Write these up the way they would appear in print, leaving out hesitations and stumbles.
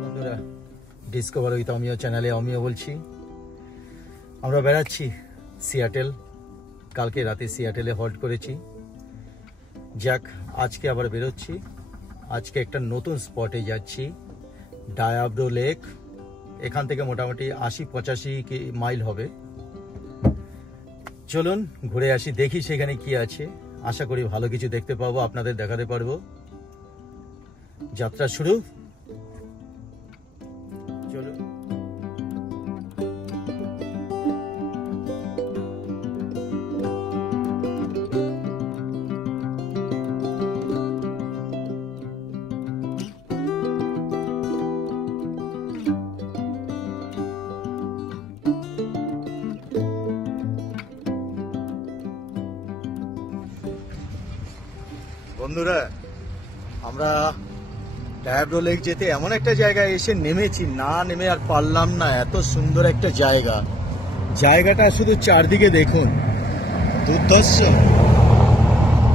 বন্ধুরা, discover with অমিয় চ্যানেলে অমিয় বলছি। আমরা বেড়াচ্ছি সিয়াটেল। কালকে রাতে সিয়াটেলে হল্ট করেছি। যাক, আজকে আবার বেরোচ্ছি। আজকে একটা নতুন স্পটে যাচ্ছি, ডায়াব্রো লেক। এখান থেকে মোটামুটি 80-85 মাইল হবে। চলুন ঘুরে আসি, দেখি সেখানে কি আছে। আশা করি ভালো কিছু দেখতে পাবো, আপনাদের দেখাতে পারবো। যাত্রা শুরু, চলুন। বন্ধুরা, আমরা ডায়াব্রো লেক যেতে এমন একটা জায়গায় এসে নেমেছি, না নেমে আর পারলাম না। এত সুন্দর একটা জায়গা, জায়গাটা শুধু চারদিকে দেখুন, দুর্ধর্ষ।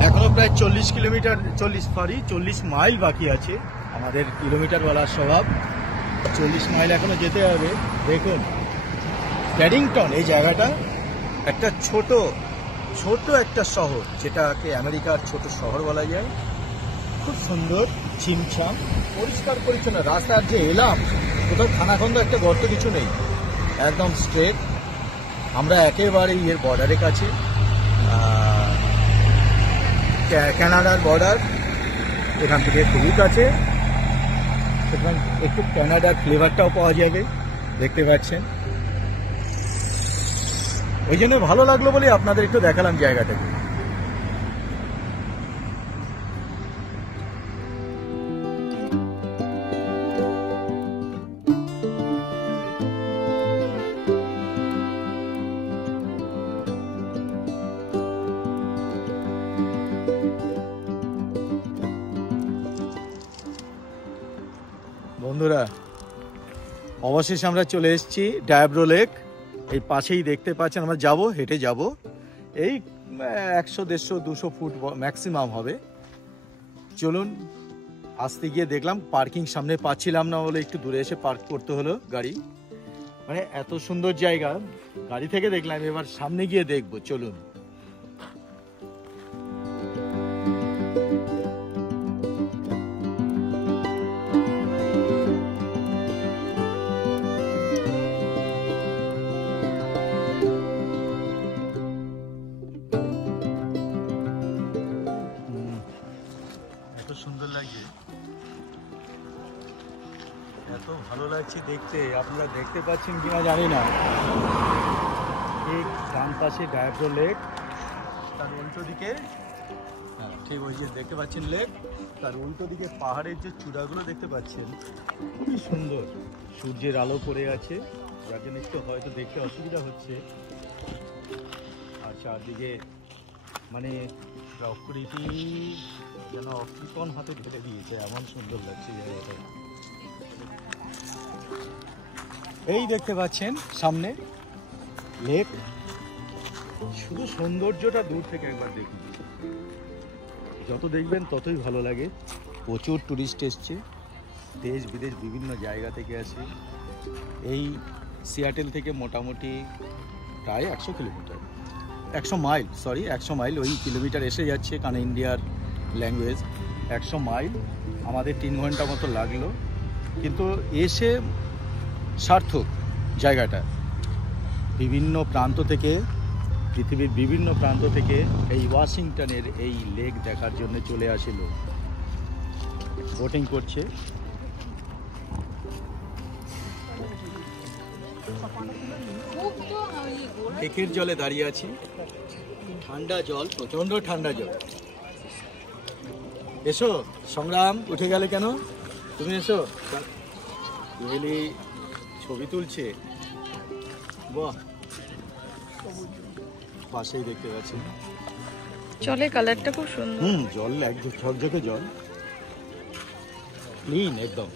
এখনো প্রায় 40 মাইল বাকি আছে। আমাদের কিলোমিটার বলার স্বভাব, 40 মাইল এখনো যেতে হবে। দেখুন প্যাডিংটন, এই জায়গাটা একটা ছোট একটা শহর, যেটাকে আমেরিকার ছোট শহর বলা যায়। খুব সুন্দর, ছিমছাম, পরিষ্কার পরিচ্ছন্ন। রাস্তার যে এলাম, কোথাও খানাখন্দ একটা গর্ত কিছু নেই, একদম স্ট্রেট। আমরা একেবারে এর বর্ডারের কাছে, কানাডার বর্ডার। এখান থেকে খুবই কাছে, সুতরাং একটু কানাডার ফ্লেভারটাও পাওয়া যাবে, দেখতে পাচ্ছেন। ওই জন্য ভালো লাগলো বলে আপনাদের একটু দেখালাম জায়গাটাকে। বন্ধুরা, অবশেষে আমরা চলে এসেছি ডায়াব্রো লেক। এই পাশেই দেখতে পাচ্ছেন, আমরা যাব, হেঁটে যাব। এই 100, 150, 200 ফুট ম্যাক্সিমাম হবে। চলুন, আসতে গিয়ে দেখলাম পার্কিং সামনে পাচ্ছিলাম না বলে একটু দূরে এসে পার্ক করতে হলো গাড়ি। মানে এত সুন্দর জায়গা, গাড়ি থেকে দেখলাম, এবার সামনে গিয়ে দেখবো। চলুন। সুন্দর লাগছে, এত ভালো লাগছে দেখতে। আপনারা দেখতে পাচ্ছেন কিনা জানি না, ঠিক ডান পাশে ডায়াব্রো লেক, তার উল্টো দিকে, ঠিক ওই যে দেখতে পাচ্ছেন লেক, তার উল্টো দিকে পাহাড়ের যে চূড়াগুলো দেখতে পাচ্ছেন, খুবই সুন্দর। সূর্যের আলো পড়ে আছে, যার জন্য একটু হয়তো দেখতে অসুবিধা হচ্ছে। আর চারদিকে মানে প্রকৃতি যেন অকৃপণ হাতে ঢেলে দিয়েছে, এমন সুন্দর লাগছে জায়গাটা। এই দেখতে পাচ্ছেন সামনে লেক, শুধু সৌন্দর্যটা দূর থেকে একবার দেখুন। যত দেখবেন ততই ভালো লাগে। প্রচুর টুরিস্ট এসছে, দেশ বিদেশ বিভিন্ন জায়গা থেকে আসে। এই সিয়াটেল থেকে মোটামুটি প্রায় 100 কিলোমিটার, 100 মাইল, সরি 100 মাইল। ওই কিলোমিটার এসে যাচ্ছে, কারণ ইন্ডিয়ার ল্যাঙ্গুয়েজ। 100 মাইল, আমাদের 3 ঘন্টা মতো লাগলো, কিন্তু এসে সার্থক জায়গাটা। বিভিন্ন প্রান্ত থেকে, পৃথিবীর বিভিন্ন প্রান্ত থেকে এই ওয়াশিংটনের এই লেক দেখার জন্য চলে আসে লোক। বোটিং করছে। লেকের জলে দাঁড়িয়ে আছি, ঠান্ডা জল, প্রচন্ড ঠান্ডা জল। এসো সংগ্রাম, উঠে গেলে কেন? তুমি এসো। কোহেলি ছবি তুলছে, বাহ। পাশেই দেখতে পাচ্ছি জলের কালারটা খুব সুন্দর। জল একদম ঝকঝকে জল, ক্লিন একদম।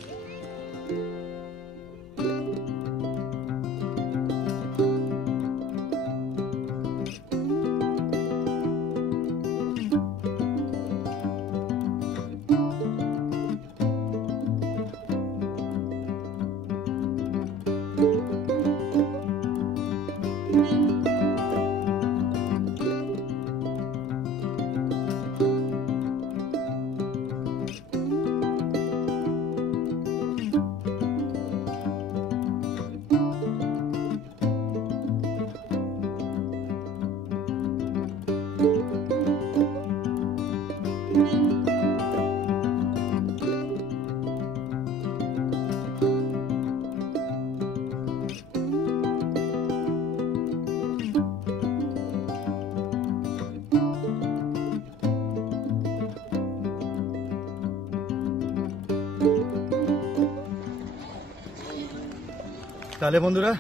তাহলে বন্ধুরা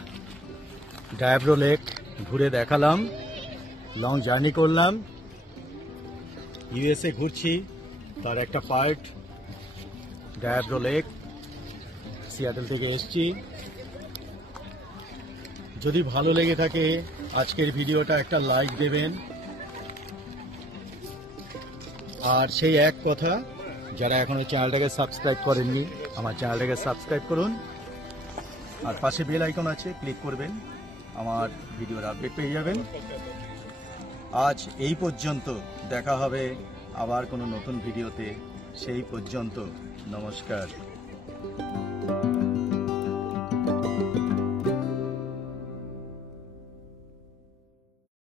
ডায়াব্রো লেক ঘুরে দেখালাম, লং জার্নি করলাম, ইউএসএ ঘুরছি, তার একটা পার্ট ডায়াব্রো লেক, সিয়াটেল থেকে এসছি। যদি ভালো লেগে থাকে আজকের ভিডিওটা একটা লাইক দেবেন, আর সেই এক কথা, যারা এখনো চ্যানেলটাকে সাবস্ক্রাইব করেননি আমার চ্যানেলটাকে সাবস্ক্রাইব করুন, আর পাশে বেল আইকন আছে, ক্লিক করবেন, আমার ভিডিওর আপডেট পেয়ে যাবেন। আজ এই পর্যন্ত, দেখা হবে আবার কোনো নতুন ভিডিওতে, সেই পর্যন্ত নমস্কার।